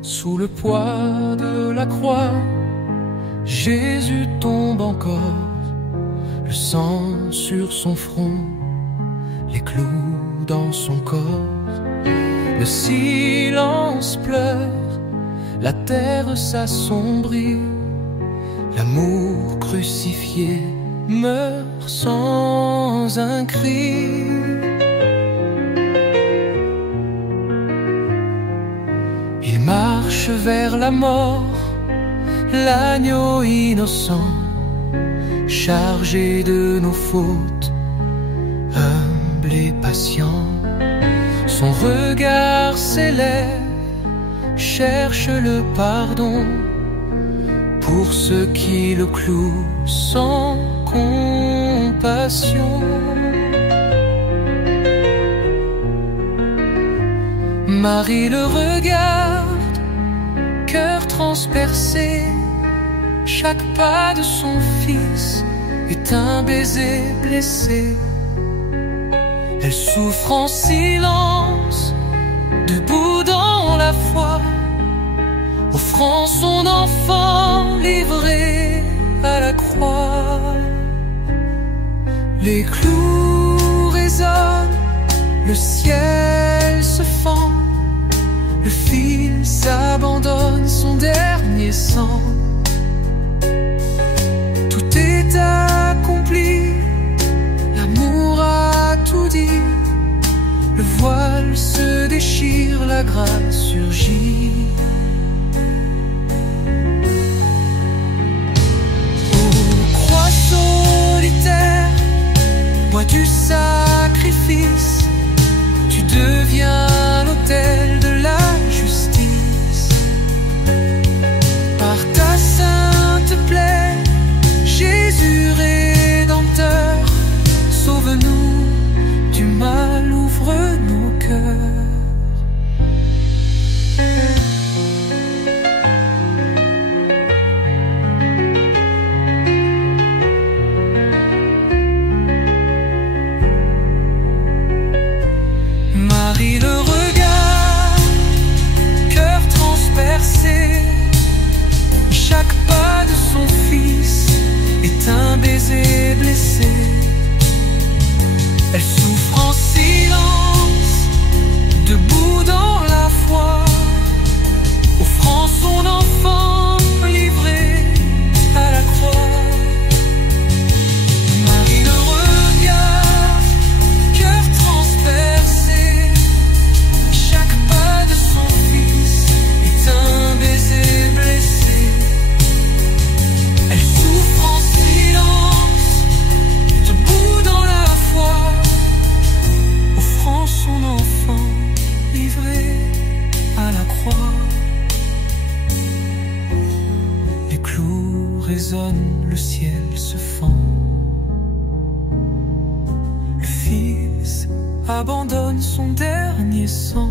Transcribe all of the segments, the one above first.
Sous le poids de la croix, Jésus tombe encore, le sang sur son front, les clous dans son corps. Le silence pleure, la terre s'assombrit, l'amour crucifié meurt sans un cri. Il marche vers la mort, l'agneau innocent, chargé de nos fautes, humble et patient. Son regard s'élève, cherche le pardon pour ceux qui le clouent sans compassion. Marie le regarde, cœur transpercé, chaque pas de son fils est un baiser blessé. Elle souffre en silence, debout dans la foi, offrant son enfant livré à la croix. Les clous résonnent, le ciel se fend, le Fils abandonne son dernier sang. Tout est accompli, l'amour a tout dit. Le voile se déchire, la grâce surgit. Solitaire, bois du sacrifice, tu deviens l'autel de la justice. Par ta sainte plaie, Jésus rédempteur, sauve-nous du mal, ouvre nos cœurs. Marie le regarde, cœur transpercé, chaque pas de son fils est un baiser blessé. Elle souffre en silence, debout dans la foi, offrant son enfant livré à la croix. Marie le regarde, cœur transpercé, chaque pas de son fils est un baiser blessé. Elle souffre en silence, debout dans la foi, offrant son enfant livré à la croix. Les clous résonnent, le ciel se fend. Le Fils abandonne son dernier sang.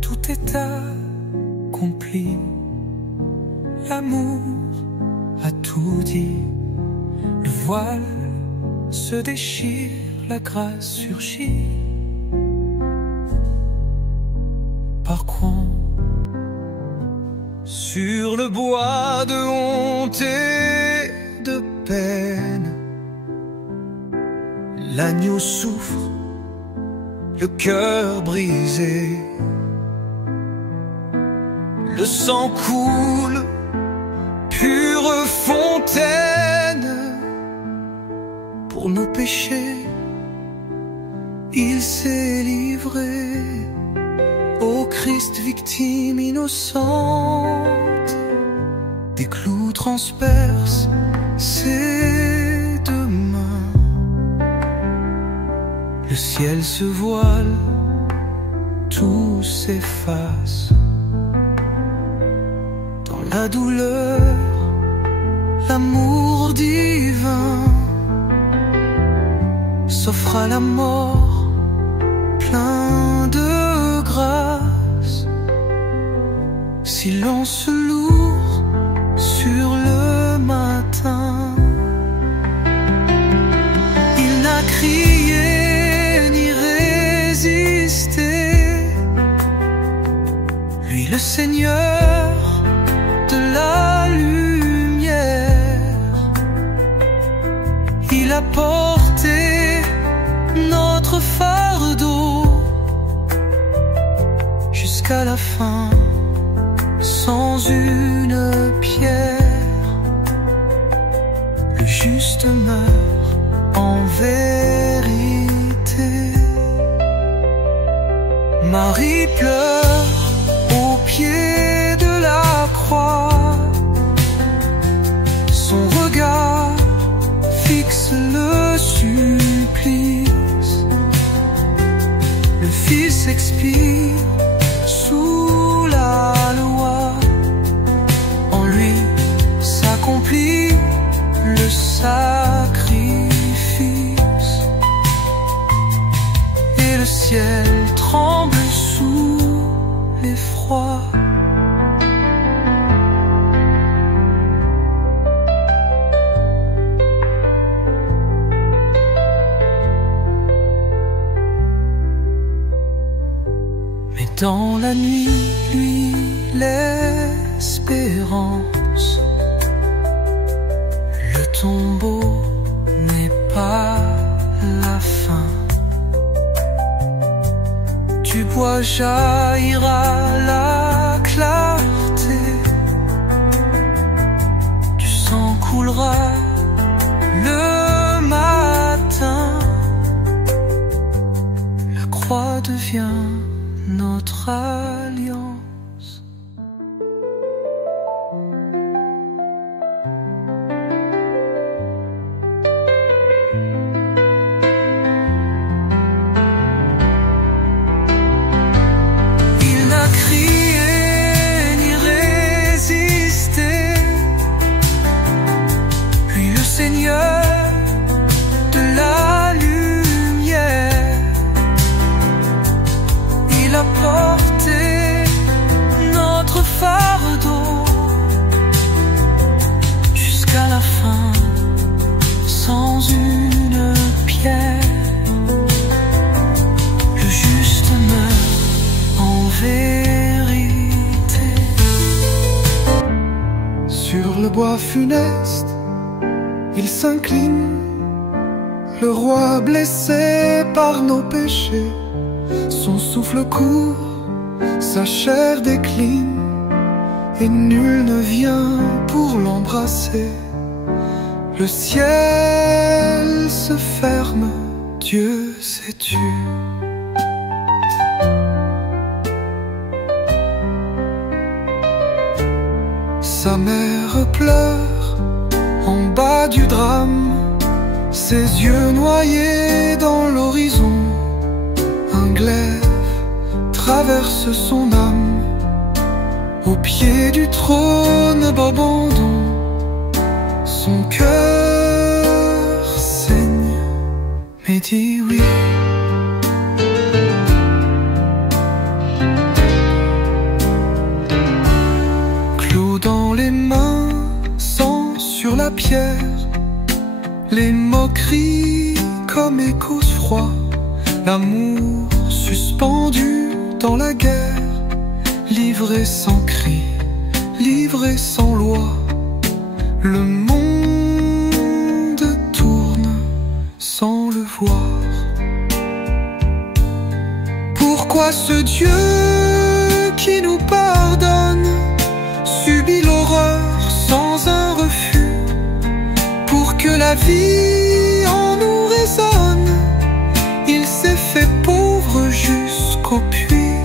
Tout est accompli, l'amour a tout dit. Le voile se déchire, la grâce surgit. Parcourant sur le bois de honte et de peine, l'agneau souffre, le cœur brisé. Le sang coule, pure fontaine. Pour nos péchés, il s'est livré. Ô Christ, victime innocente, des clous transpercent ses deux mains. Le ciel se voile, tout s'efface. Dans la douleur, l'amour divin s'offre à la mort, plein de grâce. Silence lourd sur le matin, il n'a crié ni résisté, le Seigneur de la lumière. Il a porté notre fardeau jusqu'à la fin, sans une pierre. Le juste meurt en vérité. Marie pleure au pied de la croix. Son regard fixe le supplice. Le Fils expire sous la loi. En lui s'accomplit le sacrifice. Et le ciel tremble sous l'effroi. Mais dans la nuit, lui, l'espérance, le tombeau n'est pas la fin. Du bois jaillira la clarté, du sang coulera le matin. La croix devient notre alliance. Sur le bois funeste, il s'incline, le roi blessé par nos péchés. Son souffle court, sa chair décline, et nul ne vient pour l'embrasser. Le ciel se ferme, Dieu s'est tu. Sa mère pleure en bas du drame, ses yeux noyés dans l'horizon. Un glaive traverse son âme, au pied du trône d'abandon. Son cœur saigne, mais dit oui. Dans les mains, sang sur la pierre, les moqueries comme échos froids, l'amour suspendu dans la guerre, livré sans cri, livré sans loi. Le monde tourne sans le voir. Pourquoi ce Dieu qui nous pardonne subit l'horreur sans un refus, pour que la vie en nous résonne? Il s'est fait pauvre jusqu'au puits.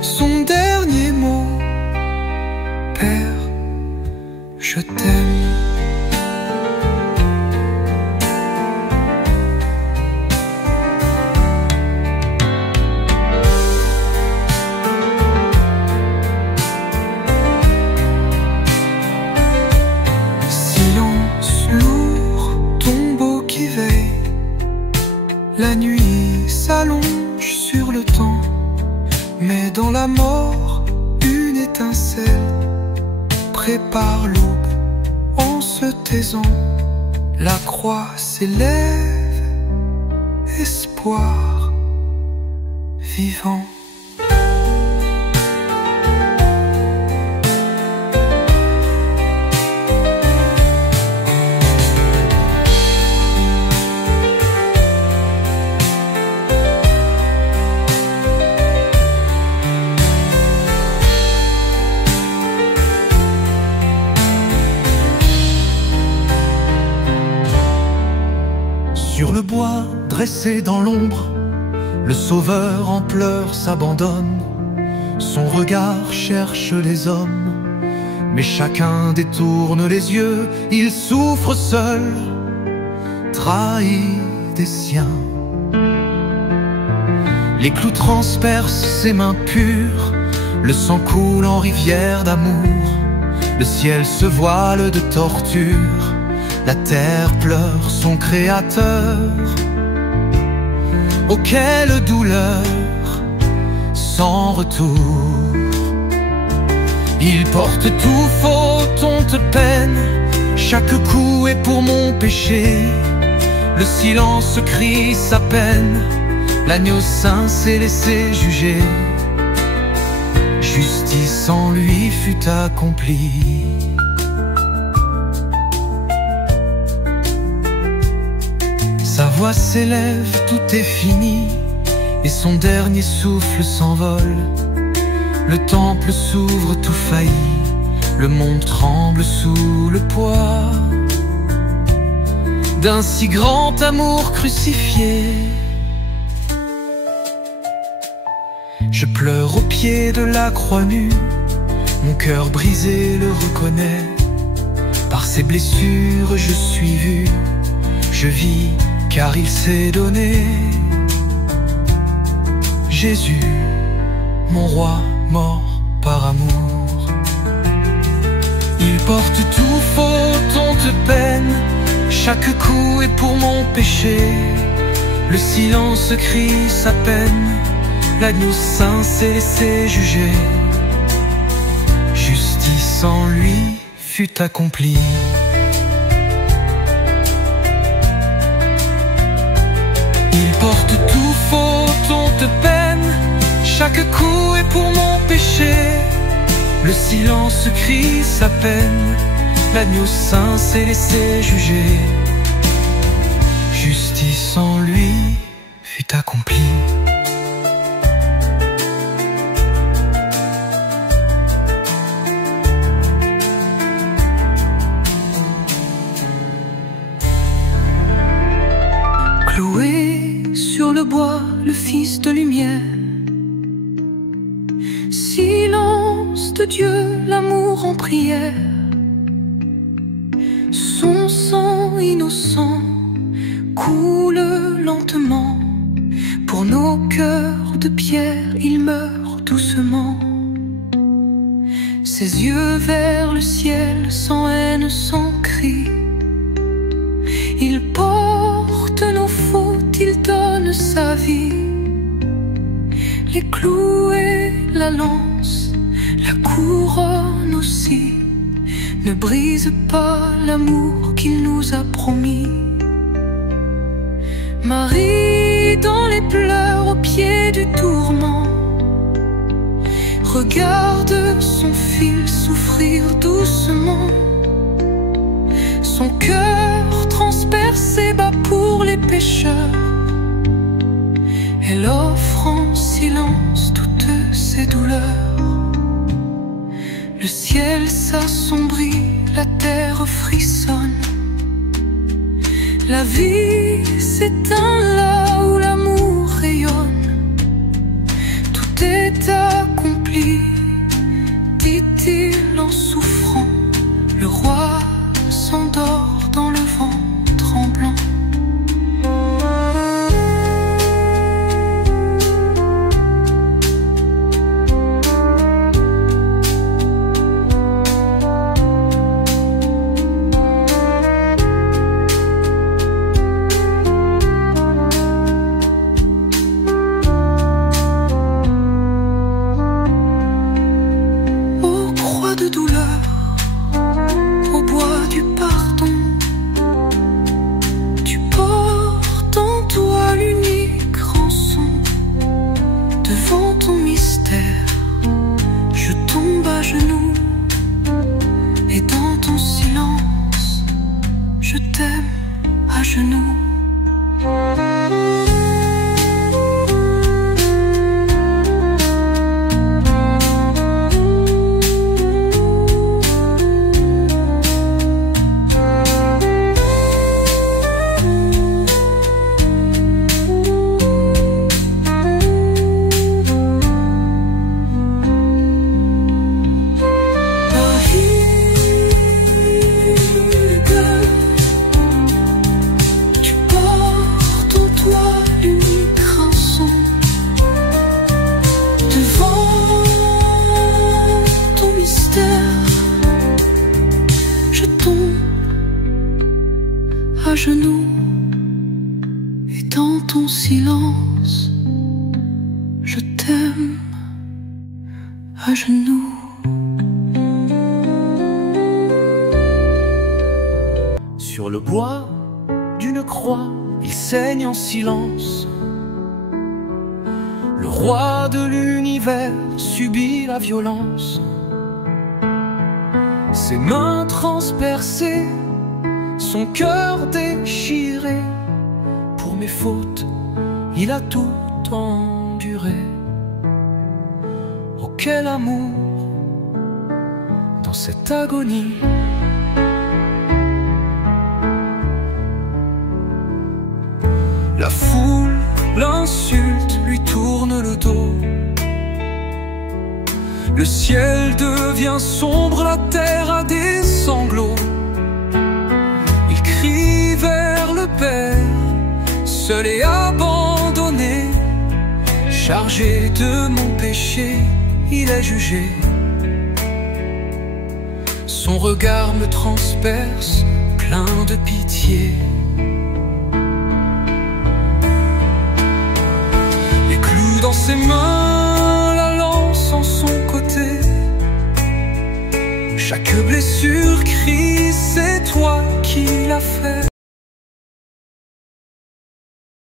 Son dernier mot: Père, je t'aime. La nuit s'allonge sur le temps, mais dans la mort, une étincelle prépare l'aube en se taisant. La croix s'élève, espoir vivant. dressé dans l'ombre, le sauveur en pleurs s'abandonne. Son regard cherche les hommes, mais chacun détourne les yeux. Il souffre seul, trahi des siens. Les clous transpercent ses mains pures, le sang coule en rivière d'amour. Le ciel se voile de torture, la terre pleure son créateur. Oh quelle douleur sans retour! Il porte tout, faute, honte, peine. Chaque coup est pour mon péché. Le silence crie sa peine. L'agneau saint s'est laissé juger. Justice en lui fut accomplie. Sa voix s'élève, tout est fini, et son dernier souffle s'envole. Le temple s'ouvre tout failli, le monde tremble sous le poids d'un si grand amour crucifié. Je pleure au pied de la croix nue, mon cœur brisé le reconnaît. Par ses blessures je suis vu, je vis car il s'est donné. Jésus, mon roi mort par amour. Il porte tout, faute, honte, peine. Chaque coup est pour mon péché. Le silence crie sa peine. L'agneau saint s'est laissé juger. Justice en lui fut accomplie. Il porte tout, faute, honte, peine. Chaque coup est pour mon péché. Le silence crie sa peine. L'agneau saint s'est laissé juger. Justice en lui fut accomplie. Cloué sur le bois, le Fils de lumière. Silence de Dieu, l'amour en prière. Son sang innocent coule lentement. Pour nos cœurs de pierre, il meurt doucement. Ses yeux vers le ciel, sans haine, sans cri. Il porte nos fautes, il donne sa vie. Les clous et la lance, la couronne aussi, ne brisent pas l'amour qu'il nous a promis. Marie dans les pleurs au pied du tourment, regarde son fils souffrir doucement. Son cœur transpercé bat pour les pécheurs. Elle offre en silence toutes ses douleurs. Le ciel s'assombrit, la terre frissonne. La vie s'éteint là où l'amour rayonne. Tout est accompli, dit-il en souffrant. Le roi s'endort dans le vent tremblant. Aux croix de douleur, au bois du pardon, tu portes en toi l'unique rançon. Devant ton mystère, je tombe à genoux, et dans ton silence, je t'aime à genoux. à genoux. Sur le bois d'une croix, il saigne en silence. Le roi de l'univers subit la violence. Ses mains transpercées, son cœur déchiré. Pour mes fautes, il a tout enduré. Oh, quel amour dans cette agonie. La foule l'insulte, lui tourne le dos. Le ciel devient sombre, la terre a des sanglots. Il crie vers le Père, seul et abandonné. Chargé de mon péché, il est jugé. Son regard me transperce, plein de pitié. Dans ses mains, la lance en son côté. Chaque blessure crie, c'est toi qui l'as fait.